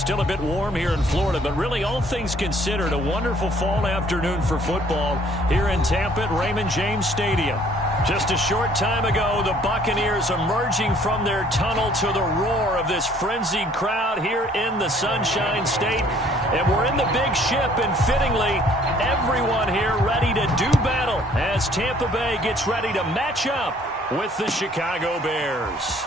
Still a bit warm here in Florida, but really all things considered, a wonderful fall afternoon for football here in Tampa at Raymond James Stadium. Just a short time ago, the Buccaneers emerging from their tunnel to the roar of this frenzied crowd here in the Sunshine State. And we're in the big ship, and fittingly, everyone here ready to do battle as Tampa Bay gets ready to match up with the Chicago Bears.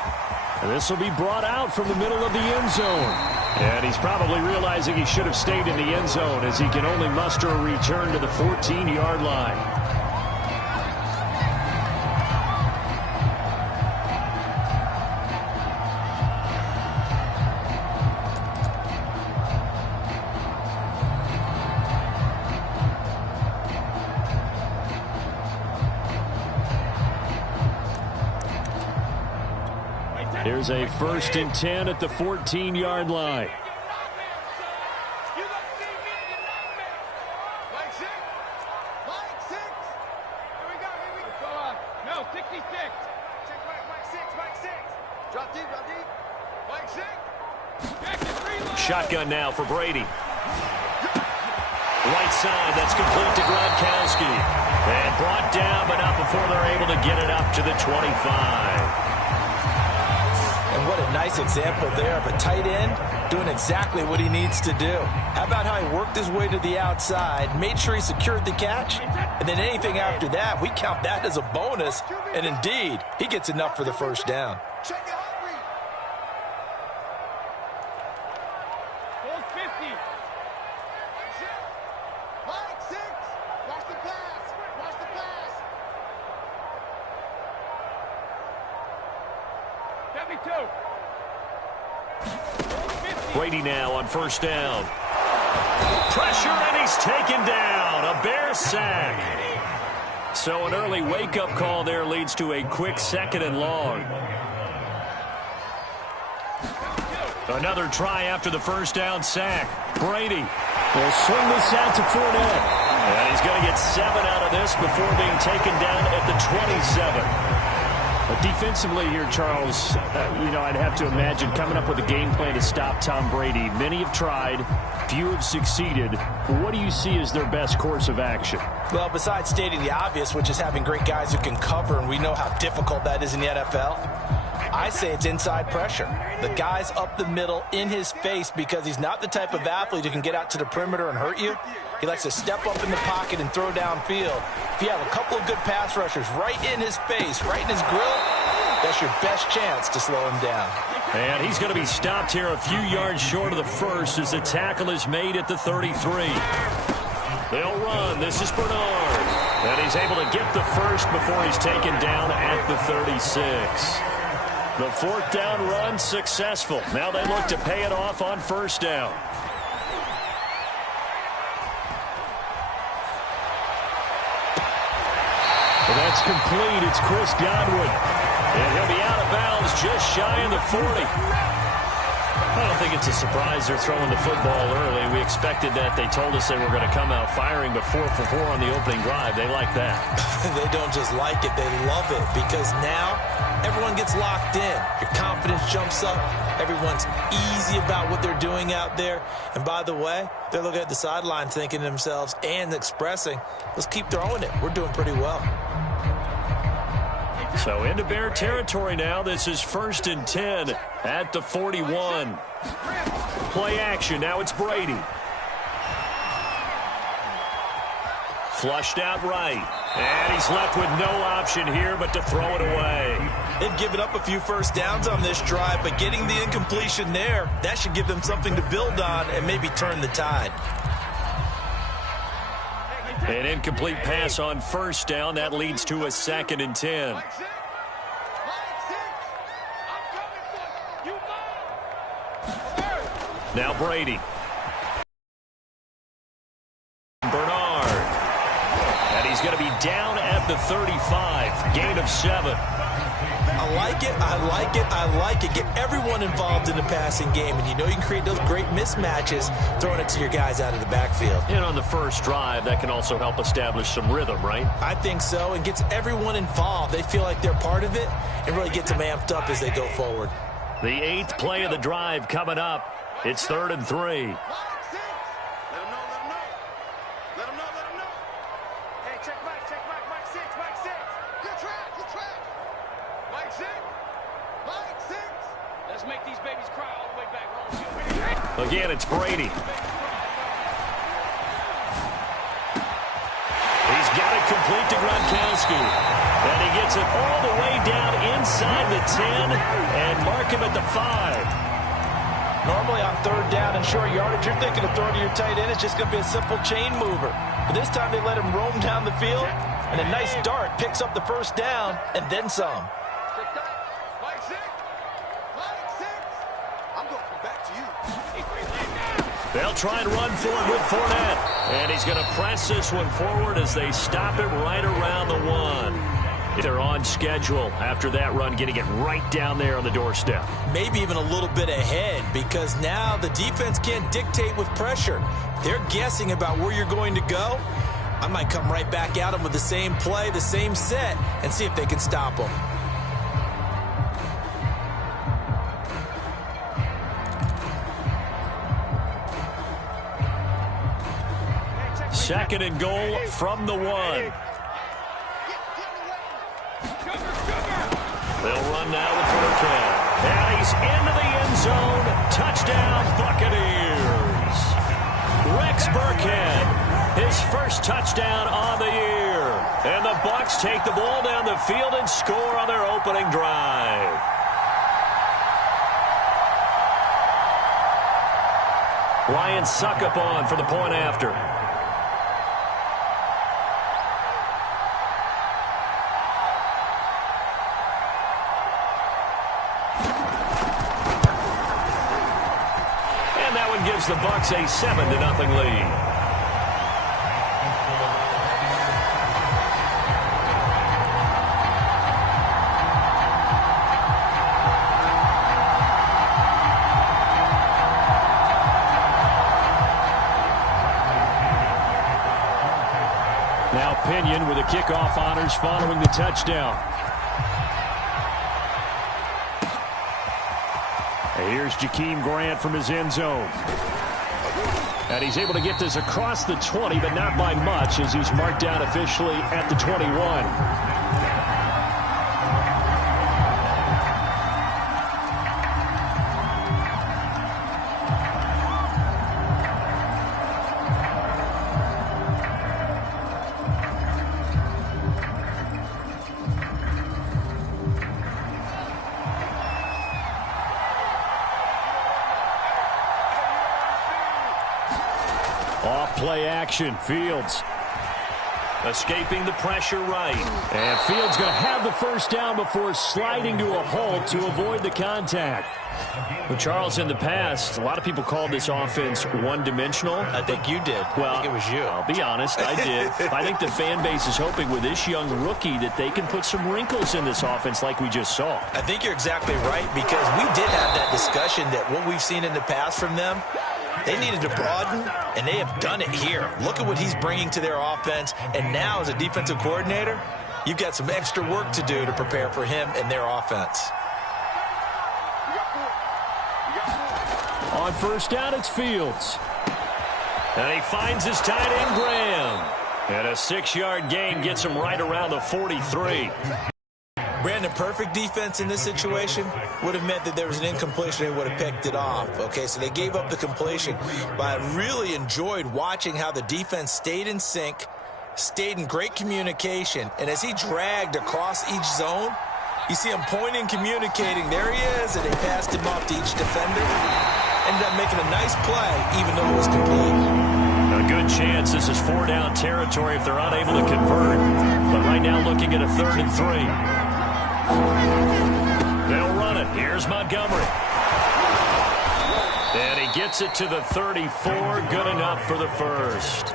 And this will be brought out from the middle of the end zone. And he's probably realizing he should have stayed in the end zone as he can only muster a return to the 14-yard line. Here's a 1st and 10 at the 14-yard line. Shotgun now for Brady. Right side, that's complete to Gronkowski. And brought down, but not before they're able to get it up to the 25. And what a nice example there of a tight end doing exactly what he needs to do. How about how he worked his way to the outside, made sure he secured the catch, and then anything after that, we count that as a bonus. And indeed, he gets enough for the first down. Brady now on 1st down. Pressure, and he's taken down. A Bears sack. So an early wake-up call there leads to a quick 2nd and long. Another try after the 1st down sack. Brady will swing this out to Fournette. And he's going to get 7 out of this before being taken down at the 27. But defensively here, Charles, I'd have to imagine coming up with a game plan to stop Tom Brady. Many have tried, few have succeeded. What do you see as their best course of action? Well, besides stating the obvious, which is having great guys who can cover, and we know how difficult that is in the NFL, I say it's inside pressure. The guy's up the middle in his face because he's not the type of athlete who can get out to the perimeter and hurt you. He likes to step up in the pocket and throw downfield. If you have a couple of good pass rushers right in his face, right in his grill, that's your best chance to slow him down. And he's going to be stopped here a few yards short of the first as the tackle is made at the 33. They'll run. This is Bernard. And he's able to get the first before he's taken down at the 36. The 4th down run successful. Now they look to pay it off on 1st down. Well, that's complete. It's Chris Godwin. And he'll be out of bounds just shy of the 40. I don't think it's a surprise they're throwing the football early. We expected that. They told us they were going to come out firing, but 4 for 4 on the opening drive. They like that. They don't just like it. They love it because now everyone gets locked in. Your confidence jumps up. Everyone's easy about what they're doing out there. And by the way, they're looking at the sideline thinking to themselves and expressing, let's keep throwing it. We're doing pretty well. So into Bear territory now. This is 1st and 10 at the 41. Play action. Now it's Brady. Flushed out right. And he's left with no option here but to throw it away. They've given up a few first downs on this drive, but getting the incompletion there, that should give them something to build on and maybe turn the tide. An incomplete pass on 1st down. That leads to a 2nd and 10. Now Brady. Bernard. And he's going to be down at the 35. Gain of 7. I like it, I like it, I like it. Get everyone involved in the passing game, and you know you can create those great mismatches throwing it to your guys out of the backfield. And on the first drive, that can also help establish some rhythm, right? I think so, and gets everyone involved. They feel like they're part of it and really gets them amped up as they go forward. The 8th play of the drive coming up. It's 3rd and 3. Let's make these babies cry all the way back home. Again, it's Brady. He's got it complete to Gronkowski. And he gets it all the way down inside the 10 and mark him at the 5. Normally on 3rd down and short yardage, you're thinking of throwing to your tight end. It's just going to be a simple chain mover. But this time they let him roam down the field, and a nice dart picks up the 1st down and then some. They'll try and run for it with Fournette. And he's going to press this one forward as they stop it right around the 1. They're on schedule after that run, getting it right down there on the doorstep. Maybe even a little bit ahead, because now the defense can't dictate with pressure. They're guessing about where you're going to go. I might come right back at them with the same play, the same set, and see if they can stop them. Second and goal from the 1. They'll run now with Burkhead. And he's into the end zone. Touchdown, Buccaneers. Rex Burkhead, his first touchdown on the year. And the Bucs take the ball down the field and score on their opening drive. Ryan Suckup on for the point after. Gives the Bucs a 7-0 lead. Now Pinion with the kickoff honors following the touchdown. Here's Jakeem Grant from his end zone. And he's able to get this across the 20, but not by much, as he's marked down officially at the 21. Off-play action, Fields. Escaping the pressure right. And Fields going to have the first down before sliding to a halt to avoid the contact. Well, Charles, in the past, a lot of people called this offense one-dimensional. I think you did. Well, I think it was you. I'll be honest, I did. I think the fan base is hoping with this young rookie that they can put some wrinkles in this offense like we just saw. I think you're exactly right, because we did have that discussion that what we've seen in the past from them, they needed to broaden, and they have done it here. Look at what he's bringing to their offense, and now as a defensive coordinator, you've got some extra work to do to prepare for him and their offense. On first down, it's Fields. And he finds his tight end, Graham. And a 6-yard gain gets him right around the 43. Brandon, perfect defense in this situation would have meant that there was an incompletion. They would have picked it off. Okay, so they gave up the completion. But I really enjoyed watching how the defense stayed in sync, stayed in great communication. And as he dragged across each zone, you see him pointing, communicating. There he is, and they passed him off to each defender. Ended up making a nice play, even though it was complete. A good chance this is 4-down territory if they're unable to convert. But right now looking at a 3rd and 3. They'll run it. Here's Montgomery. And he gets it to the 34. Good enough for the first.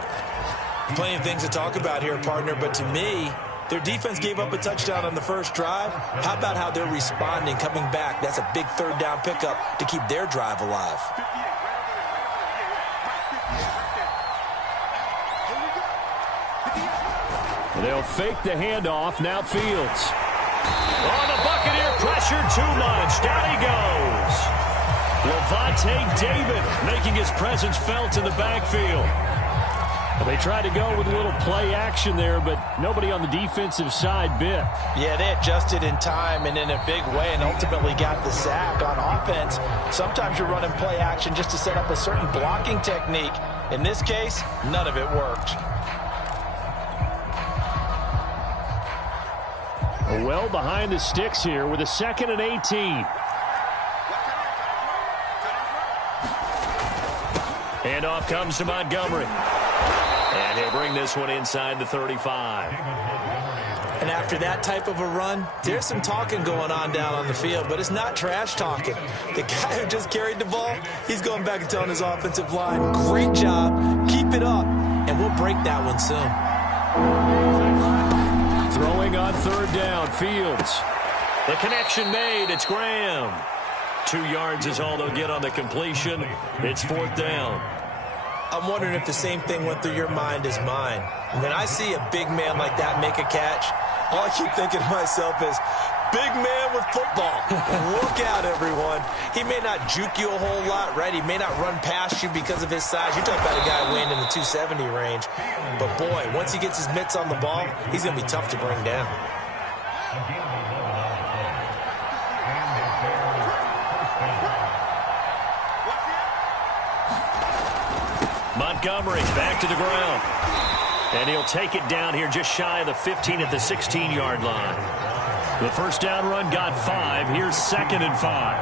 Plenty of things to talk about here, partner, but to me, their defense gave up a touchdown on the first drive. How about how they're responding, coming back? That's a big 3rd down pickup to keep their drive alive. They'll fake the handoff. Now Fields. Oh, the Buccaneer pressure too much. Down he goes. Well, David making his presence felt in the backfield. They tried to go with a little play action there, but nobody on the defensive side bit. Yeah, they adjusted in time and in a big way and ultimately got the sack. On offense, sometimes you're running play action just to set up a certain blocking technique. In this case, none of it worked. Well behind the sticks here with a 2nd and 18. Handoff comes to Montgomery. And he'll bring this one inside the 35. And after that type of a run, there's some talking going on down on the field, but it's not trash talking. The guy who just carried the ball, he's going back and telling his offensive line, great job, keep it up, and we'll break that one soon. Throwing on 3rd down, Fields. The connection made, it's Graham. 2 yards is all they'll get on the completion. It's 4th down. I'm wondering if the same thing went through your mind as mine. When I see a big man like that make a catch, all I keep thinking to myself is, big man with football. Look out, everyone. He may not juke you a whole lot, right? He may not run past you because of his size. You're talking about a guy weighing in the 270 range. But, boy, once he gets his mitts on the ball, he's going to be tough to bring down. Montgomery back to the ground. And he'll take it down here just shy of the 15 at the 16-yard line. The first down run got 5. Here's 2nd and 5.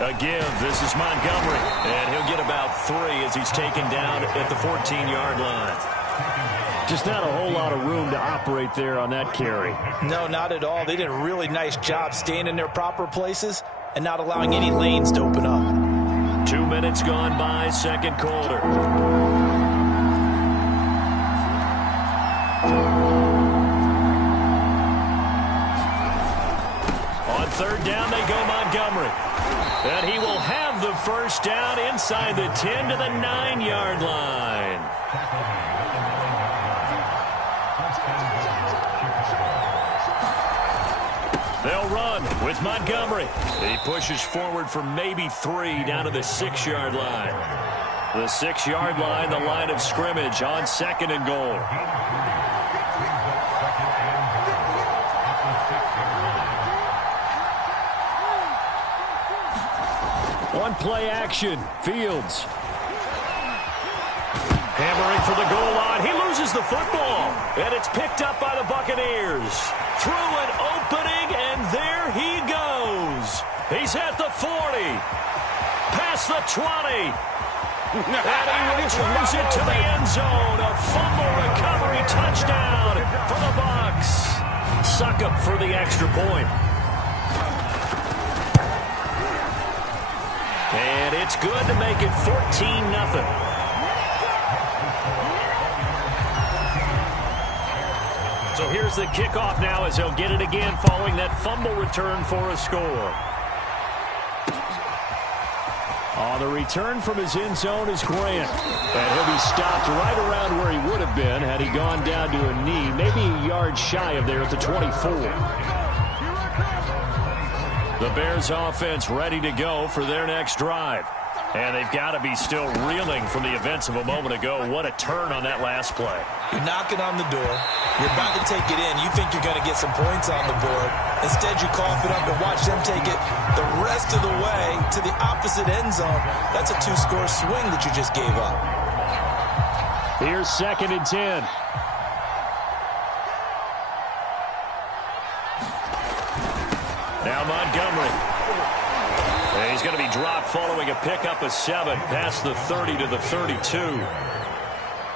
A give. This is Montgomery. And he'll get about 3 as he's taken down at the 14-yard line. Just not a whole lot of room to operate there on that carry. No, not at all. They did a really nice job staying in their proper places and not allowing any lanes to open up. 2 minutes gone by, 2nd quarter. On 3rd down, they go Montgomery. And he will have the first down inside the 10 to the 9-yard line. They'll run with Montgomery. He pushes forward for maybe 3 down to the 6-yard line. The 6-yard line, the line of scrimmage on 2nd and goal. One play action. Fields. Hammering for the goal line. He loses the football. And it's picked up by the Buccaneers. Through an opening, and there he goes. He's at the 40. Past the 20. And he returns it to the end zone. A fumble recovery touchdown for the Bucs. Suck up for the extra point. And it's good to make it 14-0. So here's the kickoff now as he'll get it again following that fumble return for a score. On the return from his end zone is Grant. And he'll be stopped right around where he would have been had he gone down to a knee, maybe a yard shy of there at the 24. The Bears offense ready to go for their next drive. And they've got to be still reeling from the events of a moment ago. What a turn on that last play. You're knocking on the door. You're about to take it in. You think you're going to get some points on the board. Instead, you cough it up and watch them take it the rest of the way to the opposite end zone. That's a 2-score swing that you just gave up. Here's 2nd and 10. Now Montgomery. He's going to be dropped following a pickup of 7 past the 30 to the 32.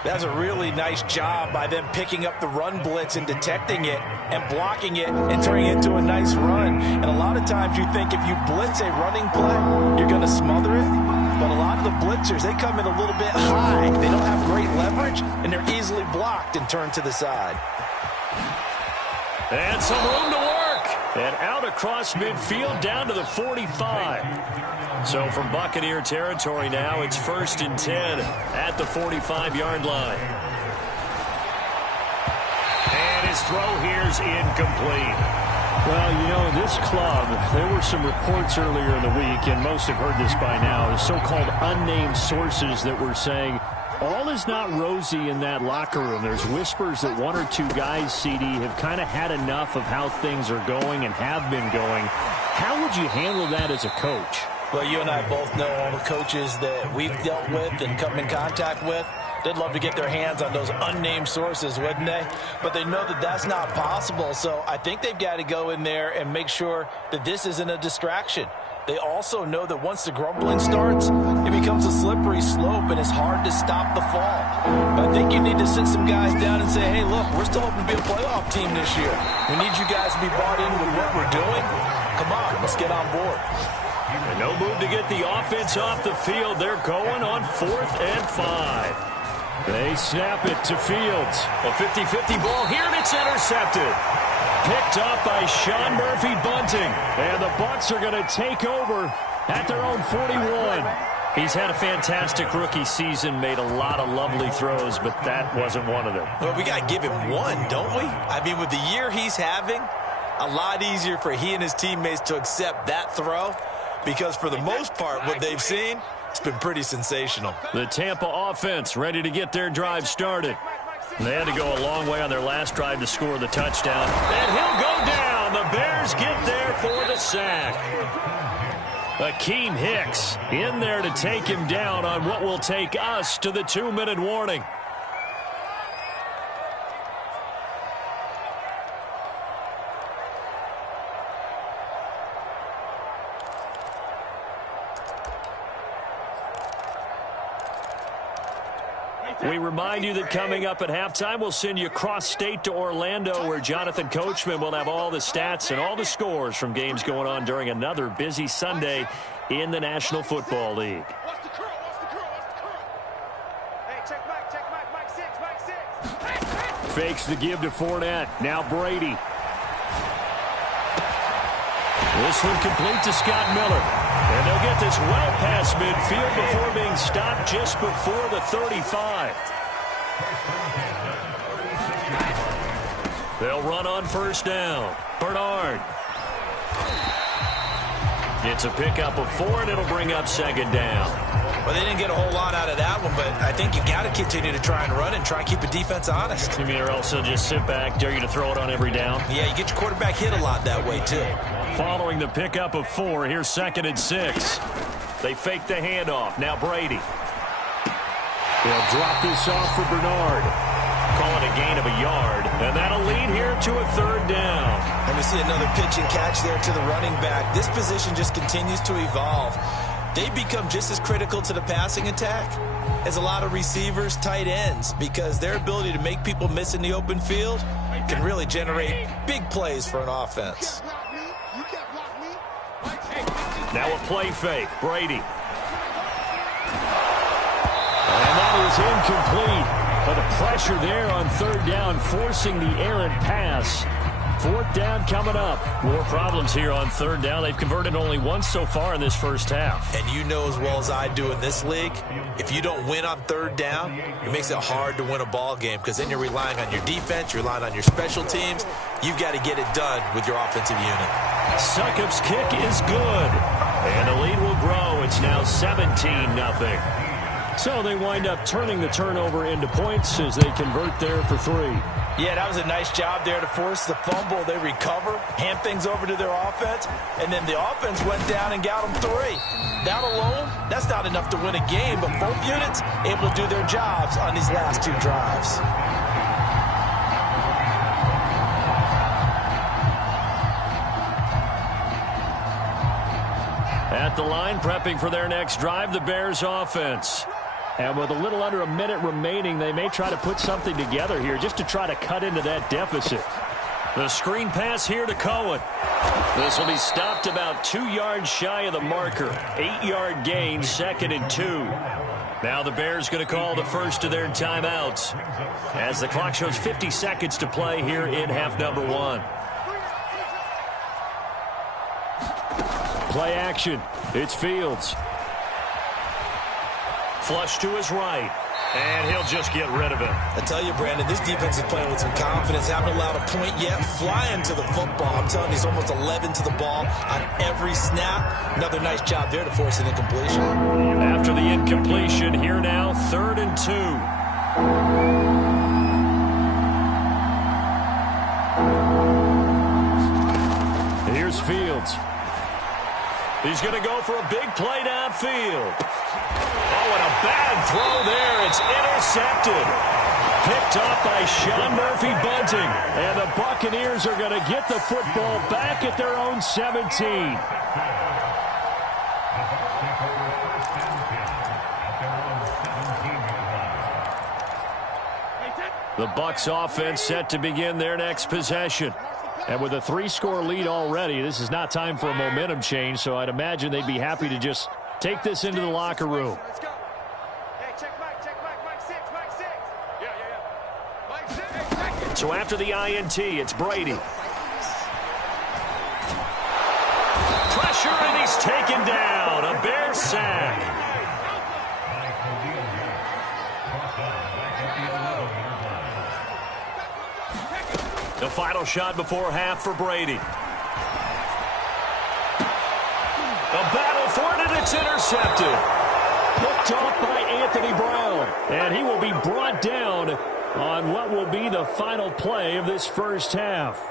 That's a really nice job by them picking up the run blitz and detecting it and blocking it and turning it into a nice run. And a lot of times you think if you blitz a running play, you're going to smother it. But a lot of the blitzers, they come in a little bit high. They don't have great leverage, and they're easily blocked and turned to the side. And some room to work. And out across midfield down to the 45. So from Buccaneer territory now, it's 1st and 10 at the 45-yard line. And his throw here's incomplete. Well, you know, this club, there were some reports earlier in the week, and most have heard this by now, the so-called unnamed sources that were saying all is not rosy in that locker room. There's whispers that 1 or 2 guys, CD, have kind of had enough of how things are going and have been going. How would you handle that as a coach? Well, you and I both know all the coaches that we've dealt with and come in contact with. They'd love to get their hands on those unnamed sources, wouldn't they? But they know that that's not possible, so I think they've got to go in there and make sure that this isn't a distraction. They also know that once the grumbling starts, it becomes a slippery slope, and it's hard to stop the fall. But I think you need to sit some guys down and say, hey, look, we're still hoping to be a playoff team this year. We need you guys to be bought in with what we're doing. Come on, let's get on board. And no move to get the offense off the field. They're going on 4th and 5. They snap it to Fields. A 50-50 ball here, and it's intercepted. Picked up by Sean Murphy-Bunting. And the Bucs are going to take over at their own 41. He's had a fantastic rookie season, made a lot of lovely throws, but that wasn't one of them. Well, we got to give him one, don't we? I mean, with the year he's having, a lot easier for he and his teammates to accept that throw, because for the most part, what they've seen, it's been pretty sensational. The Tampa offense ready to get their drive started. They had to go a long way on their last drive to score the touchdown. And he'll go down. The Bears get there for the sack. Akeem Hicks in there to take him down on what will take us to the 2-minute warning. We remind you that coming up at halftime, we'll send you cross-state to Orlando, where Jonathan Coachman will have all the stats and all the scores from games going on during another busy Sunday in the National Football League. What's the curl? What's the curl? What's the curl? Hey, check Mike 6. Fakes the give to Fournette. Now Brady. This one complete to Scott Miller. And they'll get this well past midfield before being stopped just before the 35. They'll run on 1st down. Bernard. It's a pickup of 4, and it'll bring up 2nd down. Well, they didn't get a whole lot out of that one, but I think you got to continue to try and run and try and keep the defense honest. You mean, or else they'll just sit back, dare you to throw it on every down? Yeah, you get your quarterback hit a lot that way, too. Following the pickup of 4, here's 2nd and 6. They fake the handoff. Now Brady. They'll drop this off for Bernard. Call it a gain of a yard, and that'll lead here to a 3rd down. And we see another pitch and catch there to the running back. This position just continues to evolve. They become just as critical to the passing attack as a lot of receivers, tight ends, because their ability to make people miss in the open field can really generate big plays for an offense. Now a play fake. Brady. And that is incomplete. But the pressure there on 3rd down, forcing the errant pass. 4th down coming up. More problems here on 3rd down. They've converted only once so far in this first half. And you know as well as I do in this league, if you don't win on 3rd down, it makes it hard to win a ball game, because then you're relying on your defense, you're relying on your special teams. You've got to get it done with your offensive unit. Succop's kick is good. And the lead will grow. It's now 17-0. So they wind up turning the turnover into points as they convert there for 3. Yeah, that was a nice job there to force the fumble. They recover, hand things over to their offense, and then the offense went down and got them 3. That alone, that's not enough to win a game, but both units able to do their jobs on these last 2 drives. At the line, prepping for their next drive, the Bears offense. And with a little under a minute remaining, they may try to put something together here just to try to cut into that deficit. The screen pass here to Cohen. This will be stopped about 2 yards shy of the marker. 8-yard gain, 2nd and 2. Now the Bears going to call the first of their timeouts as the clock shows 50 seconds to play here in half number 1. Play action. It's Fields. Flush to his right. And he'll just get rid of it. I tell you, Brandon, this defense is playing with some confidence. Haven't allowed a point yet. Flying to the football. I'm telling you, he's almost 11 to the ball on every snap. Another nice job there to force an incompletion. After the incompletion, here now, 3rd and 2. Here's Fields. He's going to go for a big play downfield. Oh, and a bad throw there. It's intercepted. Picked up by Sean Murphy-Bunting. And the Buccaneers are going to get the football back at their own 17. The Bucs offense set to begin their next possession. And with a 3-score lead already, this is not time for a momentum change, so I'd imagine they'd be happy to just take this into the locker room. Let's go. Hey, check Mike, Mike 6, Mike 6. Yeah. Mike 6. Hey, check it. So after the INT, it's Brady. Pressure, and he's taken down. A Bear sack. The final shot before half for Brady. A battle for it, and it's intercepted. Picked off by Anthony Brown. And he will be brought down on what will be the final play of this first half.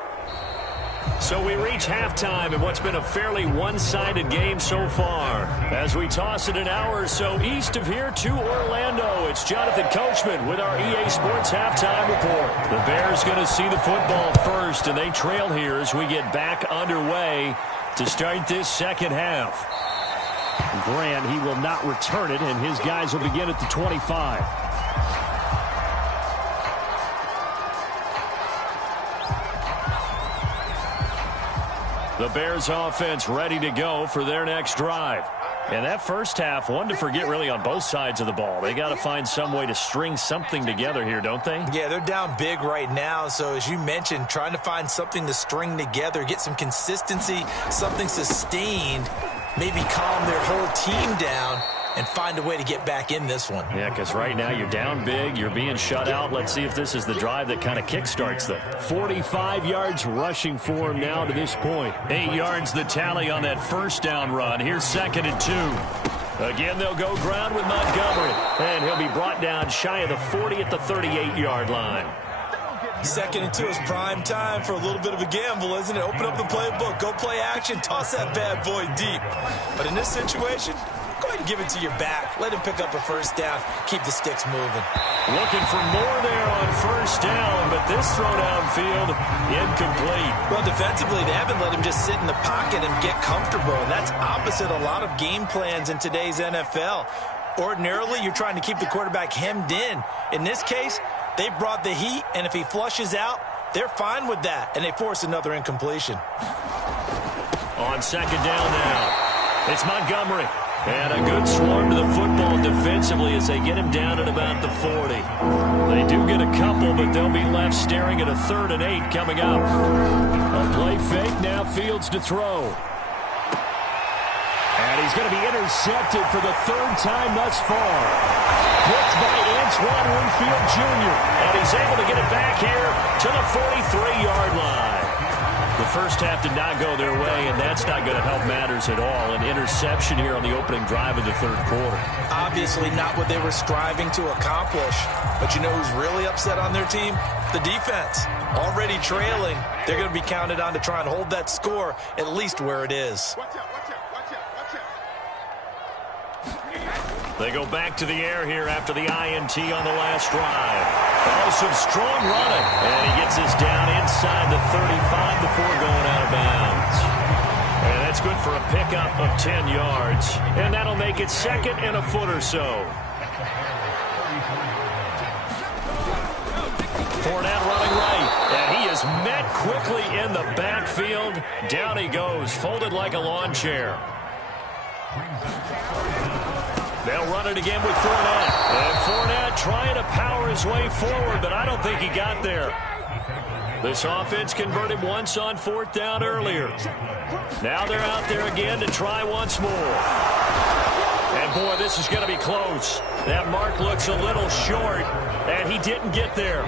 So we reach halftime in what's been a fairly one-sided game so far. As we toss it an hour or so east of here to Orlando, it's Jonathan Coachman with our EA Sports Halftime Report. The Bears going to see the football first, and they trail here as we get back underway to start this second half. Grant, he will not return it, and his guys will begin at the 25. The Bears offense ready to go for their next drive. And that first half, one to forget really on both sides of the ball. They got to find some way to string something together here, don't they? Yeah, they're down big right now. So as you mentioned, trying to find something to string together, get some consistency, something sustained, maybe calm their whole team down and find a way to get back in this one. Yeah, because right now you're down big, you're being shut out. Let's see if this is the drive that kind of kickstarts them. 45 yards rushing for him now to this point. 8 yards the tally on that first down run. Here's 2nd and 2. Again, they'll go ground with Montgomery. And he'll be brought down shy of the 40 at the 38-yard line. 2nd and 2 is prime time for a little bit of a gamble, isn't it? Open up the playbook, go play action, toss that bad boy deep. But in this situation, go ahead and give it to your back. Let him pick up a first down. Keep the sticks moving. Looking for more there on first down, but this throw downfield incomplete. Well, defensively, they haven't let him just sit in the pocket and get comfortable. And that's opposite a lot of game plans in today's NFL. Ordinarily, you're trying to keep the quarterback hemmed in. In this case, they brought the heat, and if he flushes out, they're fine with that, and they force another incompletion. On second down now, it's Montgomery. And a good swarm to the football defensively as they get him down at about the 40. They do get a couple, but they'll be left staring at a 3rd and 8 coming up. A play fake, now Fields to throw. And he's going to be intercepted for the 3rd time thus far. Picked by Antoine Winfield Jr. And he's able to get it back here to the 43-yard line. The first half did not go their way, and that's not going to help matters at all. An interception here on the opening drive of the 3rd quarter. Obviously not what they were striving to accomplish. But you know who's really upset on their team? The defense. Already trailing. They're going to be counted on to try and hold that score at least where it is. Watch out. They go back to the air here after the INT on the last drive. Oh, some strong running. And he gets this down inside the 35 before going out of bounds. And that's good for a pickup of 10 yards. And that'll make it 2nd and a foot or so. Fournette running right. And he is met quickly in the backfield. Down he goes, folded like a lawn chair. They'll run it again with Fournette. And Fournette trying to power his way forward, but I don't think he got there. This offense converted once on 4th down earlier. Now they're out there again to try once more. And, boy, this is going to be close. That mark looks a little short, and he didn't get there.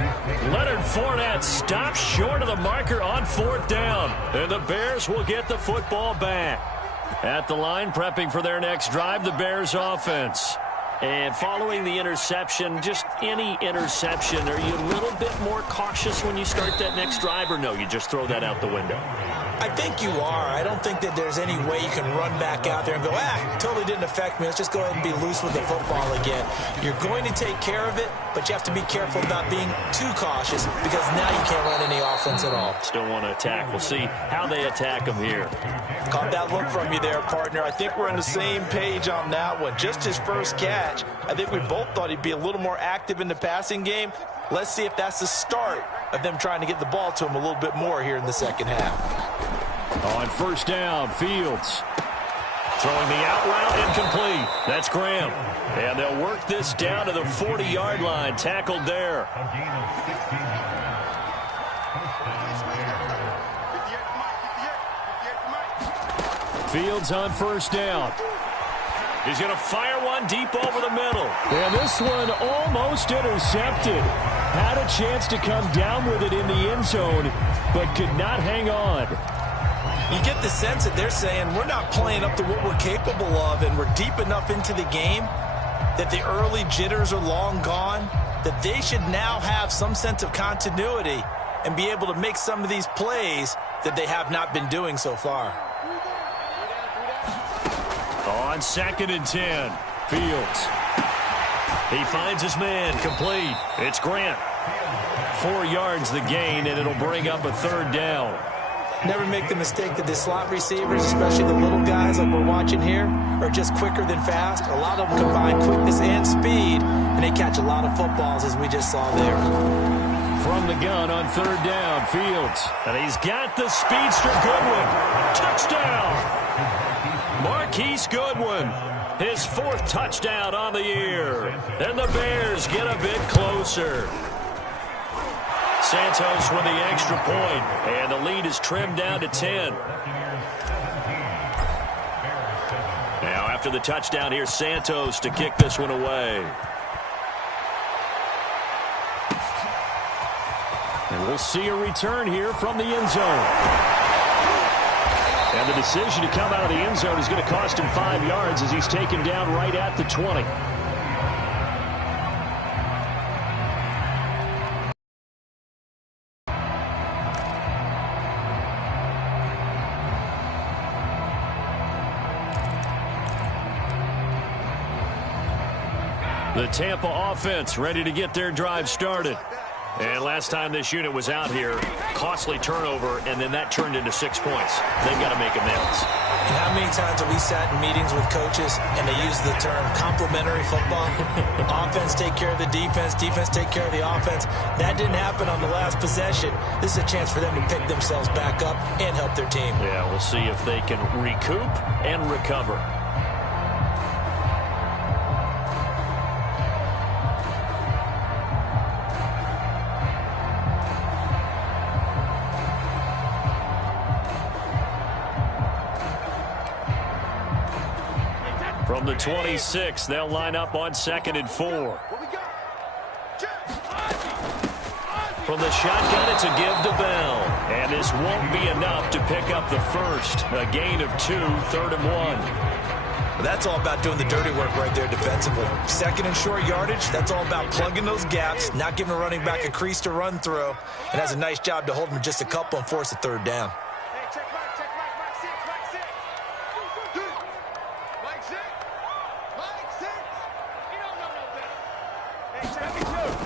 Leonard Fournette stops short of the marker on 4th down, and the Bears will get the football back. At the line, prepping for their next drive, the Bears offense. And following the interception, just any interception, are you a little bit more cautious when you start that next drive, or no, you just throw that out the window? I think you are. I don't think that there's any way you can run back out there and go, totally didn't affect me. Let's just go ahead and be loose with the football again. You're going to take care of it, but you have to be careful about being too cautious because now you can't run any offense at all. Still want to attack. We'll see how they attack them here. Caught that look from you there, partner. I think we're on the same page on that one. Just his first catch. I think we both thought he'd be a little more active in the passing game. Let's see if that's the start of them trying to get the ball to him a little bit more here in the second half. On 1st down, Fields. Throwing the out route, incomplete. That's Graham. And they'll work this down to the 40-yard line. Tackled there. Fields on 1st down. He's going to fire one deep over the middle. And this one almost intercepted. Had a chance to come down with it in the end zone, but could not hang on. You get the sense that they're saying we're not playing up to what we're capable of, and we're deep enough into the game that the early jitters are long gone, that they should now have some sense of continuity and be able to make some of these plays that they have not been doing so far. On 2nd and 10, Fields. He finds his man, complete. It's Grant. 4 yards the gain, and it'll bring up a 3rd down. Never make the mistake that the slot receivers, especially the little guys like we're watching here, are just quicker than fast. A lot of them combine quickness and speed, and they catch a lot of footballs, as we just saw there. From the gun on 3rd down, Fields. And he's got the speedster Goodwin. Touchdown! Marquise Goodwin. His 4th touchdown on the year. And the Bears get a bit closer. Santos with the extra point, and the lead is trimmed down to 10. Now after the touchdown, here's Santos to kick this one away. And we'll see a return here from the end zone. And the decision to come out of the end zone is going to cost him 5 yards as he's taken down right at the 20. The Tampa offense ready to get their drive started. And last time this unit was out here, costly turnover, and then that turned into 6 points. They've got to make amends. And how many times have we sat in meetings with coaches and they use the term complementary football? Offense take care of the defense, defense take care of the offense. That didn't happen on the last possession. This is a chance for them to pick themselves back up and help their team. Yeah, we'll see if they can recoup and recover. From the 26, they'll line up on 2nd and 4. From the shotgun, it's a give to Bell. And this won't be enough to pick up the first. A gain of 2, 3rd and 1. Well, that's all about doing the dirty work right there defensively. 2nd and short yardage, that's all about plugging those gaps, not giving a running back a crease to run through, and has a nice job to hold him just a couple and force a 3rd down.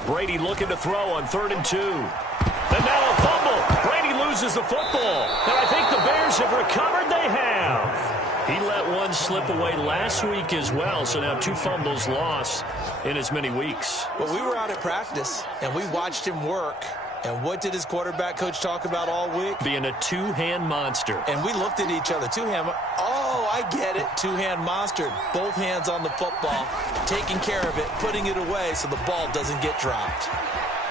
Brady looking to throw on 3rd and 2. And now a fumble. Brady loses the football. And I think the Bears have recovered. They have. He let one slip away last week as well. So now 2 fumbles lost in as many weeks. Well, we were out at practice, and we watched him work. And what did his quarterback coach talk about all week? Being a 2-hand monster. And we looked at each other. 2-hand. Oh, I get it. Two-hand monster. Both hands on the football. Taking care of it. Putting it away so the ball doesn't get dropped.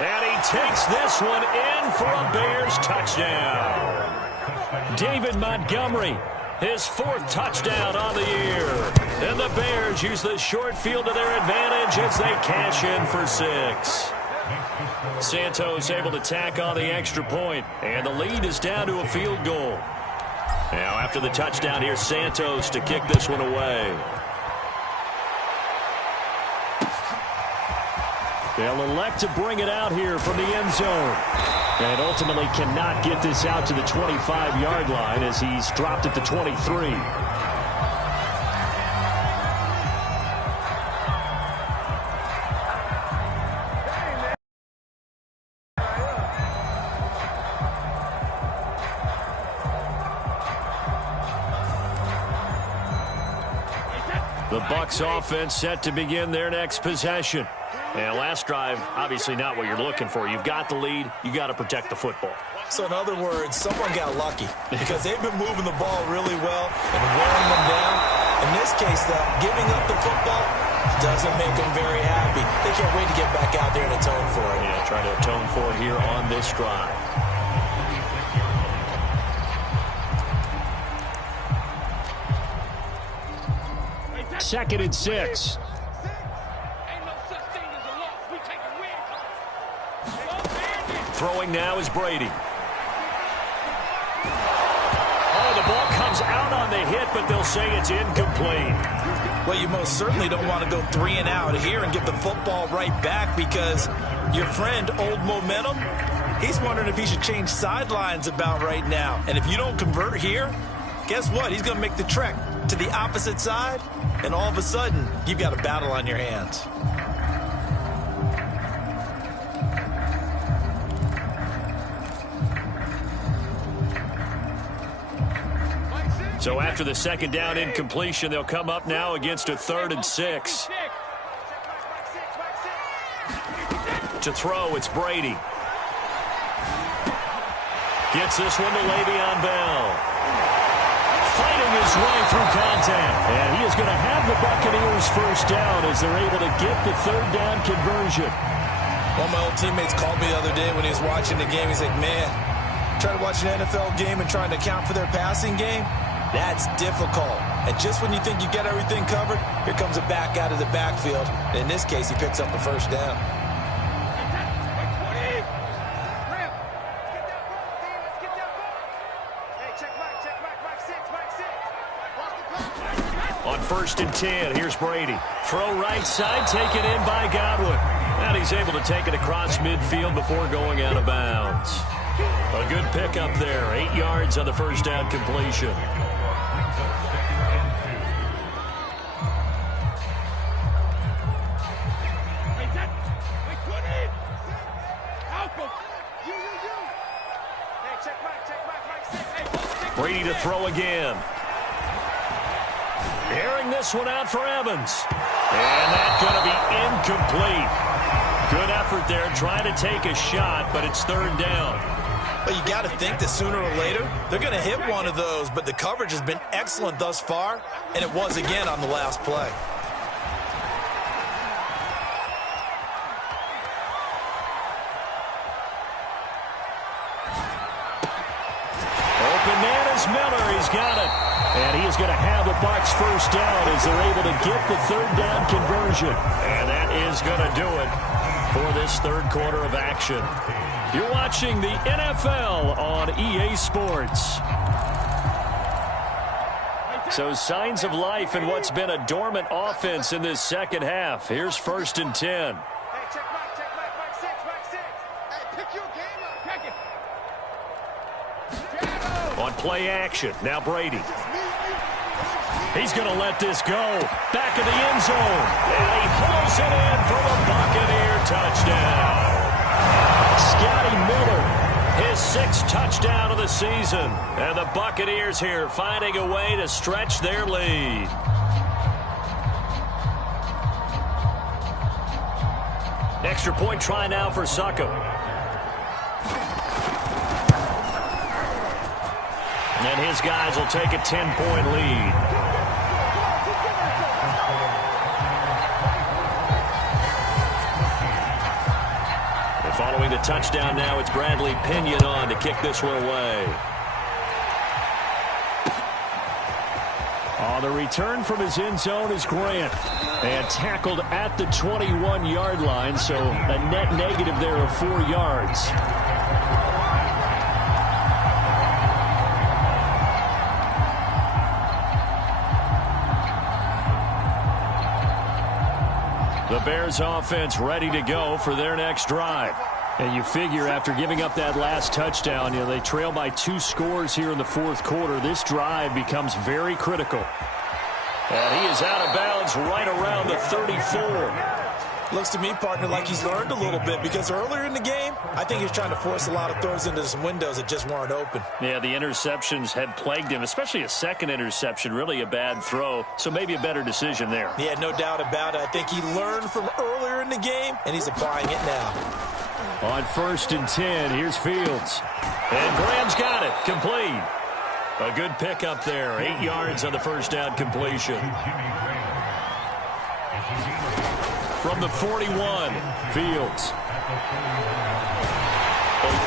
And he takes this one in for a Bears touchdown. David Montgomery, his 4th touchdown on the year. And the Bears use the short field to their advantage as they cash in for 6. Santos able to tack on the extra point, and the lead is down to a field goal. Now after the touchdown, here's Santos to kick this one away. They'll elect to bring it out here from the end zone. And ultimately cannot get this out to the 25-yard line as he's dropped at the 23. The Bucs offense set to begin their next possession. And last drive, obviously not what you're looking for. You've got the lead. You got to protect the football. So in other words, someone got lucky because they've been moving the ball really well and wearing them down. In this case, though, giving up the football doesn't make them very happy. They can't wait to get back out there and atone for it. Yeah, trying to atone for it here on this drive. Second and 6. Throwing now is Brady. Oh, the ball comes out on the hit, but they'll say it's incomplete. Well, you most certainly don't want to go 3 and out here and get the football right back because your friend, Old Momentum, he's wondering if he should change sidelines about right now. And if you don't convert here, guess what? He's going to make the trek to the opposite side, and all of a sudden, you've got a battle on your hands. So after the second down incompletion, they'll come up now against a 3rd and 6. To throw, it's Brady. Gets this one to Le'Veon Bell. Fighting his way through contact. And he is going to have the Buccaneers first down as they're able to get the 3rd down conversion. One of my old teammates called me the other day when he was watching the game. He's like, man, trying to watch an NFL game and trying to account for their passing game, that's difficult. And just when you think you get everything covered, here comes a back out of the backfield. In this case, he picks up the first down. On 1st and 10, here's Brady. Throw right side, taken in by Godwin. And he's able to take it across midfield before going out of bounds. A good pickup there. 8 yards on the first down completion. Brady to throw again. Airing this one out for Evans. And that's going to be incomplete. Good effort there trying to take a shot, but it's 3rd down. But you got to think that sooner or later, they're going to hit one of those, but the coverage has been excellent thus far, and it was again on the last play. Open man is Miller. He's got it. And he is going to have the Bucs first down as they're able to get the 3rd down conversion. And that is going to do it for this 3rd quarter of action. You're watching the NFL on EA Sports. So signs of life in what's been a dormant offense in this second half. Here's 1st and 10. On play action, now Brady. He's going to let this go. Back of the end zone. And he pulls it in for a Buccaneer touchdown. Scotty Miller, his 6th touchdown of the season. And the Buccaneers here finding a way to stretch their lead. Extra point try now for Succop. And his guys will take a 10-point lead. Following the touchdown now, it's Bradley Pinion on to kick this one away. On the return from his end zone is Grant. And tackled at the 21-yard line, so a net negative there of 4 yards. The Bears offense ready to go for their next drive. And you figure after giving up that last touchdown, they trail by 2 scores here in the fourth quarter. This drive becomes very critical. And he is out of bounds right around the 34. Looks to me, partner, like he's learned a little bit, because earlier in the game, I think he was trying to force a lot of throws into some windows that just weren't open. Yeah, the interceptions had plagued him, especially a second interception, really a bad throw, so maybe a better decision there. Yeah, no doubt about it. I think he learned from earlier in the game, and he's applying it now. On 1st and 10, here's Fields. And Graham's got it, complete. A good pickup there, 8 yards on the first down completion. From the 41, Fields.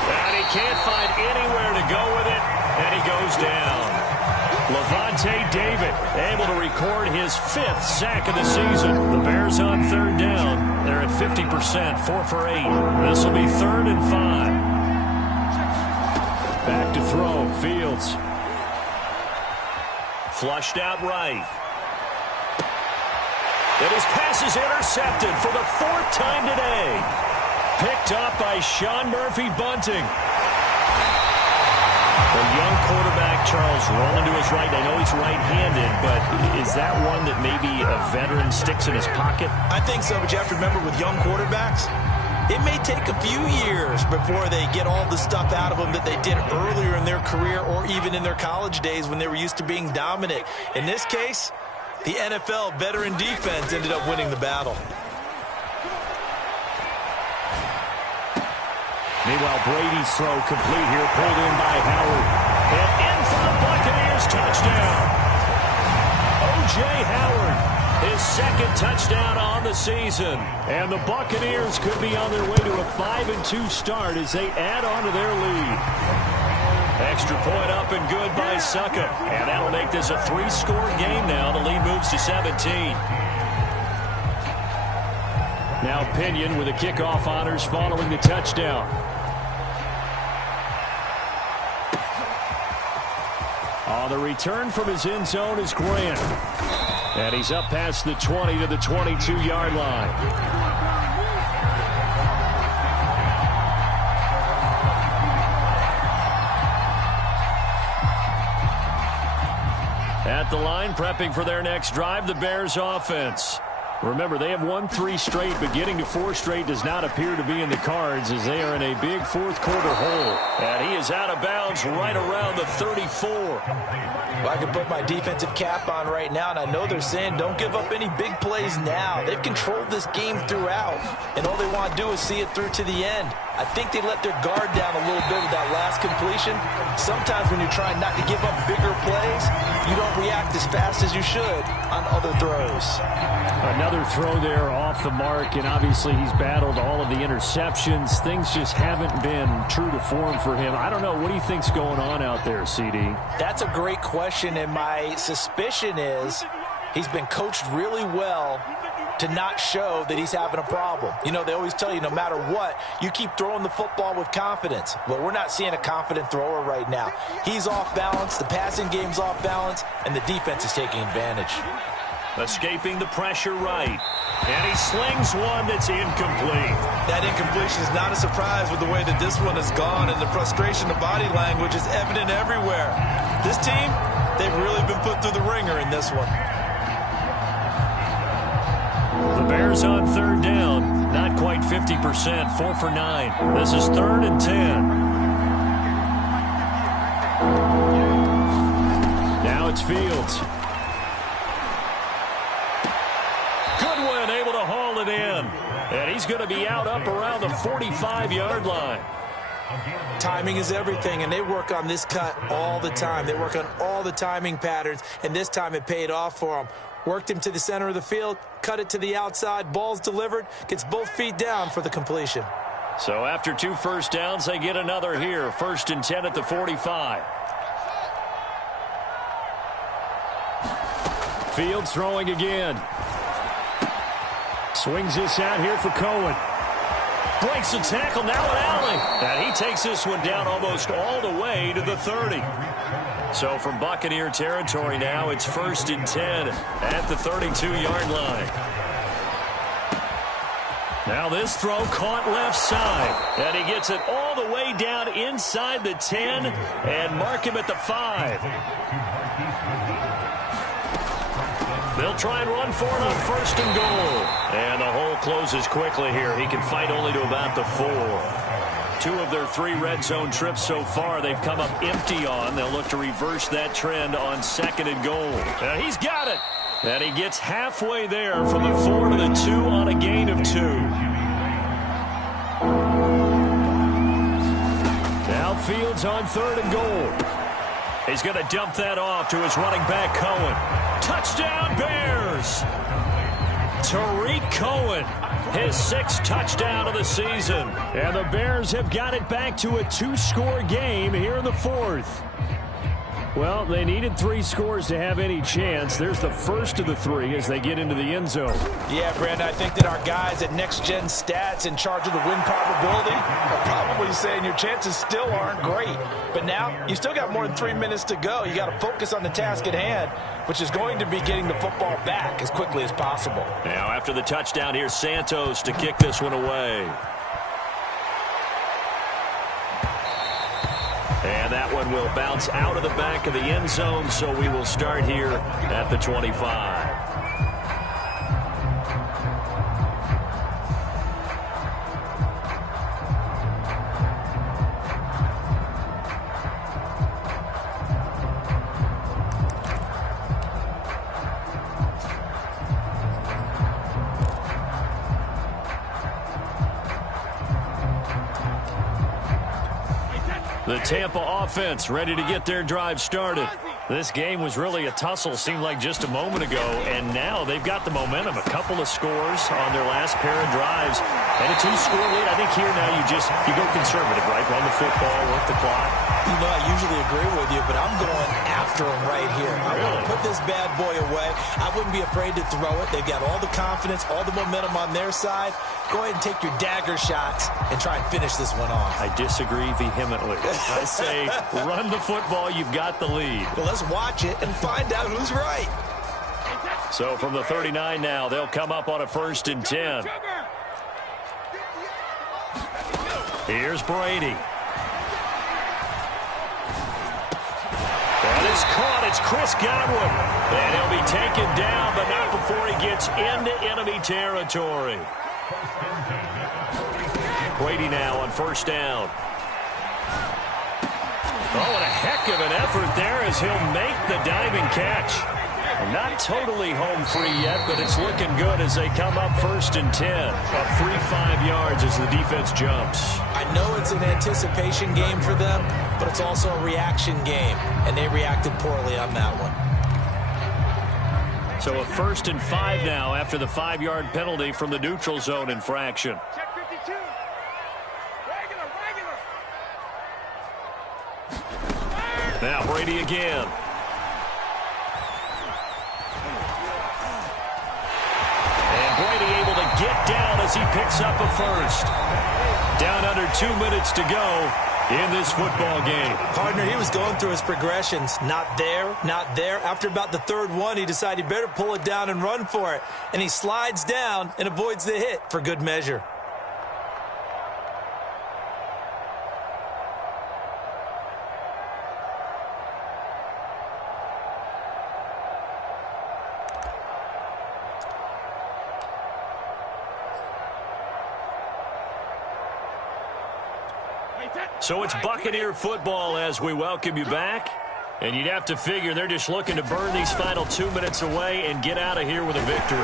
And he can't find anywhere to go with it, and he goes down. Levante David able to record his 5th sack of the season. The Bears on 3rd down. They're at 50%, 4 for 8. This will be 3rd and 5. Back to throw, Fields. Flushed out right. And his pass is intercepted for the 4th time today. Picked up by Sean Murphy Bunting. The young quarterback, Charles, rolling to his right. I know he's right-handed, but is that one that maybe a veteran sticks in his pocket? I think so, but you have to remember with young quarterbacks, it may take a few years before they get all the stuff out of them that they did earlier in their career or even in their college days when they were used to being dominant. In this case, the NFL veteran defense ended up winning the battle. Meanwhile, Brady's throw complete here, pulled in by Howard. And in for the Buccaneers touchdown. O.J. Howard, his 2nd touchdown on the season. And the Buccaneers could be on their way to a 5-2 start as they add on to their lead. Extra point up and good by Suckup. And that'll make this a 3-score game now. The lead moves to 17. Now Pinion with the kickoff honors following the touchdown. On the return from his end zone is Grant. And he's up past the 20 to the 22-yard line. At the line, prepping for their next drive, the Bears offense. Remember, they have won 3 straight, but getting to 4 straight does not appear to be in the cards as they are in a big fourth quarter hole. And he is out of bounds right around the 34. Well, I can put my defensive cap on right now, and I know they're saying don't give up any big plays now. They've controlled this game throughout, and all they want to do is see it through to the end. I think they let their guard down a little bit with that last completion. Sometimes when you're trying not to give up bigger plays, you don't react as fast as you should on other throws. Another throw there off the mark, and obviously he's battled all of the interceptions. Things just haven't been true to form for him. I don't know. What do you think's going on out there, CD? That's a great question, and my suspicion is he's been coached really well to not show that he's having a problem. You know, they always tell you no matter what, you keep throwing the football with confidence. Well, we're not seeing a confident thrower right now. He's off balance, the passing game's off balance, and the defense is taking advantage. Escaping the pressure right. And he slings one that's incomplete. That incompletion is not a surprise with the way that this one has gone, and the frustration of body language is evident everywhere. This team, they've really been put through the ringer in this one. The Bears on 3rd down. Not quite 50%, 4 for 9. This is 3rd and 10. Now it's Fields. Goodwin able to haul it in. And he's going to be out up around the 45-yard line. Timing is everything, and they work on this cut all the time. They work on all the timing patterns, and this time it paid off for them. Worked him to the center of the field, cut it to the outside, ball's delivered, gets both feet down for the completion. So after 2 first downs, they get another here. 1st and 10 at the 45. Fields throwing again. Swings this out here for Cohen. Breaks the tackle, now an alley. And he takes this one down almost all the way to the 30. So from Buccaneer territory now, it's 1st and 10 at the 32-yard line. Now this throw caught left side. And he gets it all the way down inside the 10 and mark him at the 5. They'll try and run for it on 1st and goal. And the hole closes quickly here. He can fight only to about the 4. 2 of their 3 red zone trips so far they've come up empty on. They'll look to reverse that trend on 2nd and goal. And he's got it. And he gets halfway there from the 4 to the 2 on a gain of 2. Now Fields on 3rd and goal. He's going to dump that off to his running back, Cohen. Touchdown, Bears! Tariq Cohen, his 6th touchdown of the season. And the Bears have got it back to a 2-score game here in the 4th. Well, they needed 3 scores to have any chance. There's the first of the 3 as they get into the end zone. Yeah, Brandon, I think that our guys at Next Gen Stats in charge of the win probability are probably saying your chances still aren't great. But now you still got more than 3 minutes to go. You got to focus on the task at hand, which is going to be getting the football back as quickly as possible. Now after the touchdown, here's Santos to kick this one away. And that one will bounce out of the back of the end zone, so we will start here at the 25. The Tampa offense ready to get their drive started. This game was really a tussle, seemed like just a moment ago, and now they've got the momentum. A couple of scores on their last pair of drives, and a 2-score lead. I think here now you go conservative, right? Run the football, work the clock. You know, I usually agree with you, but I'm going after him right here. I want to put this bad boy away. I wouldn't be afraid to throw it. They've got all the confidence, all the momentum on their side. Go ahead and take your dagger shots and try and finish this one off. I disagree vehemently. I say run the football. You've got the lead. Well, let's watch it and find out who's right. So from the 39 now, they'll come up on a 1st and 10. Here's Brady. That is caught. It's Chris Godwin. And he'll be taken down, but not before he gets into enemy territory. Brady now on 1st down. Oh, and a heck of an effort there as he'll make the diving catch. Not totally home free yet, but it's looking good as they come up 1st and 10. Up 3-5 yards as the defense jumps. I know it's an anticipation game for them, but it's also a reaction game, and they reacted poorly on that one. So a 1st and 5 now after the 5-yard penalty from the neutral zone infraction. Check 52. Regular. Now Brady again. And Brady able to get down as he picks up a 1st. Down under 2 minutes to go in this football game. Partner, he was going through his progressions. Not there, not there. After about the 3rd one, he decided he better pull it down and run for it. And he slides down and avoids the hit for good measure. So it's Buccaneer football as we welcome you back. And you'd have to figure they're just looking to burn these final 2 minutes away and get out of here with a victory.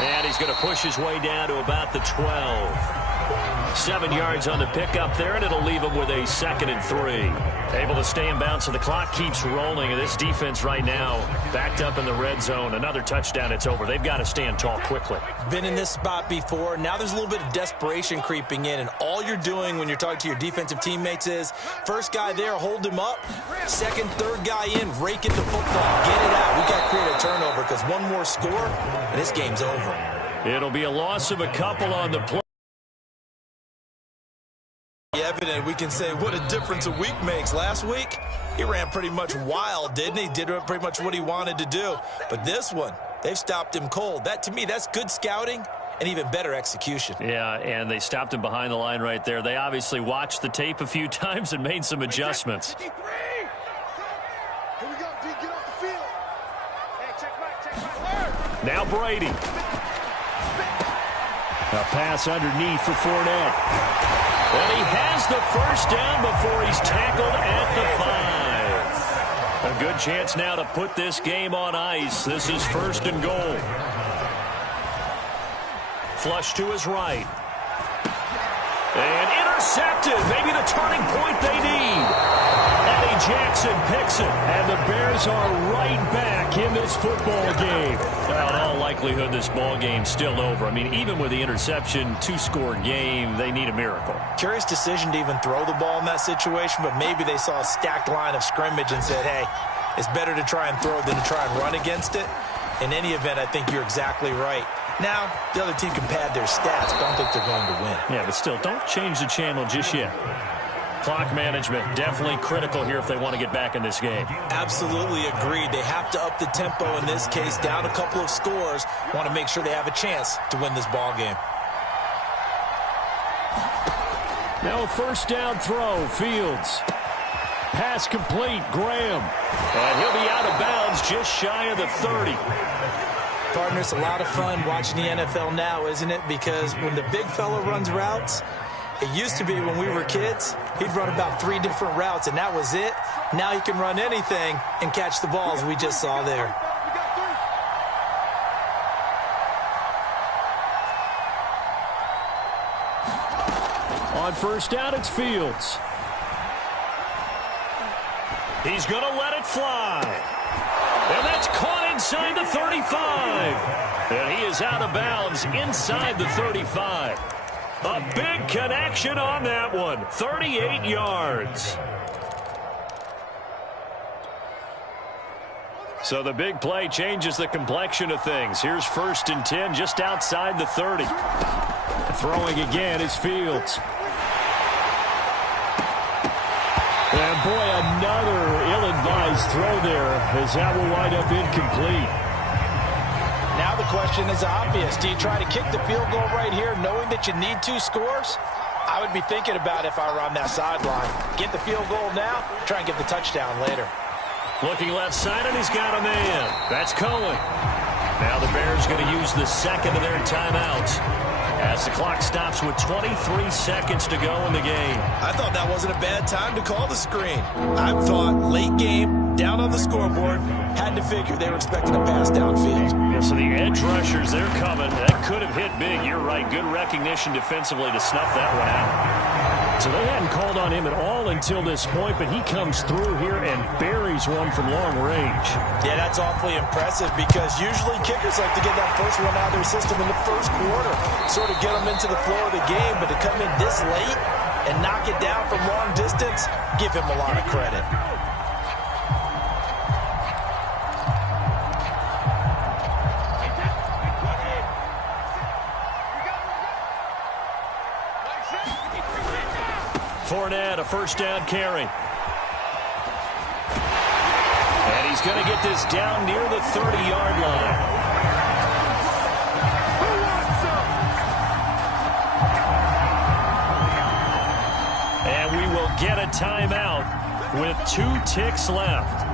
And he's going to push his way down to about the 12. 7 yards on the pickup there, and it'll leave him with a 2nd and 3. Able to stay in bounds, so the clock keeps rolling. And this defense right now backed up in the red zone. Another touchdown, it's over. They've got to stand tall quickly. Been in this spot before. Now there's a little bit of desperation creeping in, and all you're doing when you're talking to your defensive teammates is first guy there, hold him up. Second, third guy in, rake at the football. Get it out. We've got to create a turnover because one more score, and this game's over. It'll be a loss of a couple on the play. Evident, we can say what a difference a week makes. Last week, he ran pretty much wild, didn't he? Did pretty much what he wanted to do. But this one, they've stopped him cold. That, to me, that's good scouting and even better execution. Yeah, and they stopped him behind the line right there. They obviously watched the tape a few times and made some adjustments. Here we go, D, get off the field. Hey, check back. Now Brady. A pass underneath for Fournette. And he has the first down before he's tackled at the 5. A good chance now to put this game on ice. This is 1st and goal. Flush to his right. And intercepted. Maybe the turning point they need. Eddie Jackson picks it. And the Bears are right back in this football game. Well, in all likelihood, this ball game's still over. I mean, even with the interception, 2-score game, they need a miracle. Curious decision to even throw the ball in that situation, but maybe they saw a stacked line of scrimmage and said, hey, it's better to try and throw than to try and run against it. In any event, I think you're exactly right. Now, the other team can pad their stats, but I don't think they're going to win. Yeah, but still, don't change the channel just yet. Clock management, definitely critical here if they want to get back in this game. Absolutely agreed. They have to up the tempo in this case, down a couple of scores. Want to make sure they have a chance to win this ball game. Now a first down throw, Fields. Pass complete, Graham. And he'll be out of bounds just shy of the 30. Partner, it's a lot of fun watching the NFL now, isn't it? Because when the big fella runs routes, it used to be when we were kids, he'd run about 3 different routes, and that was it. Now he can run anything and catch the balls we just saw there. On first down, it's Fields. He's going to let it fly. And that's caught inside the 35. And he is out of bounds inside the 35. A big connection on that one. 38 yards. So the big play changes the complexion of things. Here's 1st and 10 just outside the 30. Throwing again is Fields. And boy, another ill-advised throw there as that will wind up incomplete. Now the question is obvious. Do you try to kick the field goal right here knowing that you need 2 scores? I would be thinking about it if I were on that sideline. Get the field goal now, try and get the touchdown later. Looking left side, and he's got a man. That's Cohen. Now the Bears going to use the second of their timeouts as the clock stops with 23 seconds to go in the game. I thought that wasn't a bad time to call the screen. I thought late game, down on the scoreboard, had to figure they were expecting a pass downfield. Yeah, so the edge rushers, they're coming. That could have hit big. You're right. Good recognition defensively to snuff that one out. So they hadn't called on him at all until this point, but he comes through here and buries one from long range. Yeah, that's awfully impressive because usually kickers like to get that first one out of their system in the first quarter, sort of get them into the flow of the game, but to come in this late and knock it down from long distance, give him a lot of credit. Fournette, a first down carry. And he's going to get this down near the 30-yard line. And we will get a timeout with 2 ticks left.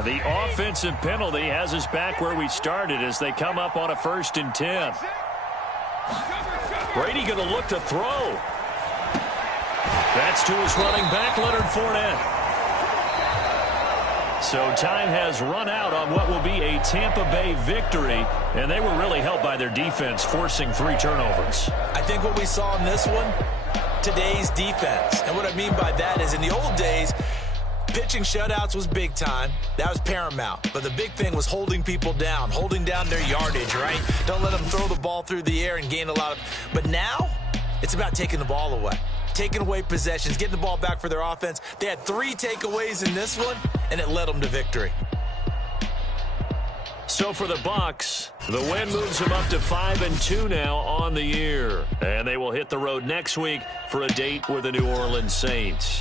And the offensive penalty has us back where we started as they come up on a 1st and 10. Brady going to look to throw. That's to his running back, Leonard Fournette. So time has run out on what will be a Tampa Bay victory, and they were really helped by their defense, forcing 3 turnovers. I think what we saw in this one, today's defense. And what I mean by that is in the old days, pitching shutouts was big time. That was paramount. But the big thing was holding people down, holding down their yardage, right? Don't let them throw the ball through the air and gain a lot of... But now, it's about taking the ball away. Taking away possessions, getting the ball back for their offense. They had 3 takeaways in this one, and it led them to victory. So for the Bucs, the win moves them up to 5-2 now on the year. And they will hit the road next week for a date with the New Orleans Saints.